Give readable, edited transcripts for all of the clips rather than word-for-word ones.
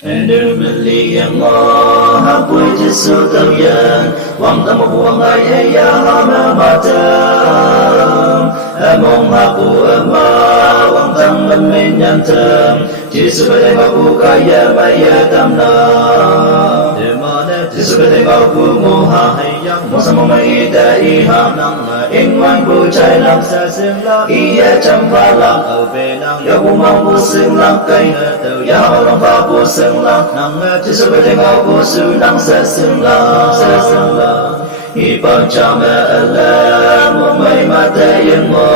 Endurmeli yang Allah hapui jisu tauyan Wang tamu buang ai ya hama matam Among hapu ama Wang tang lemin yang tem Jisu bedeng aku kaya maya damna Jisu bedeng aku moha Mosa mong maida iham In ngoan bu chai lam sa sim la Iya cham pha lam Ya bu mang bu sim lam cây Ya ho long pha bu sim lam Jisu bedeng aku su nang sa sim la Ibang chame alam Mong may mata yang mo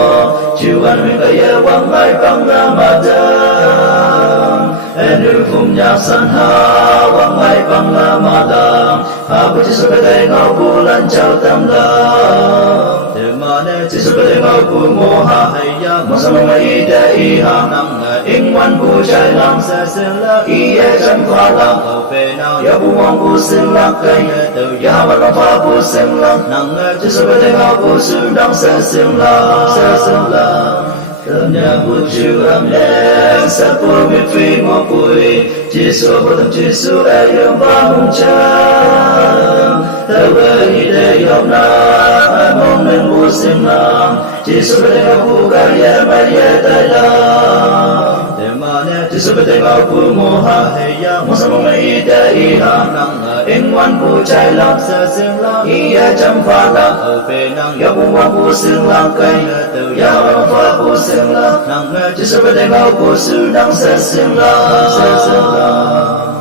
Chuan mình kaya wang may pang na madam Enu phum nhạc san ha Wang may pang na madam Habu jisu bedeng aku lan chao tam lam Jisu bedeng aku moha Mosa mong maida iham In ngoan bu chai lam Iya cham pha lam Ya bu wang bu sim lam cây Ya ha long pha bu sim lam Jisu bedeng aku su nang sa sim lam Thơm nhà bu chiu âm lên Sa po mi phi mo bụi Jisu bo tâm Jisu ai yong ba mong cham Thơ bơ hi de yong na Ai mong men bu sim lam Jisu bedeng aku kaya maya tai lam Jisu bedeng aku moha Mosa mong maida iham In ngoan bu chai lam Iya cham pha lam Ya bu wang bu sim lam cây Ya ho long pha bu sim lam Jisu bedeng aku su nang sa sim lam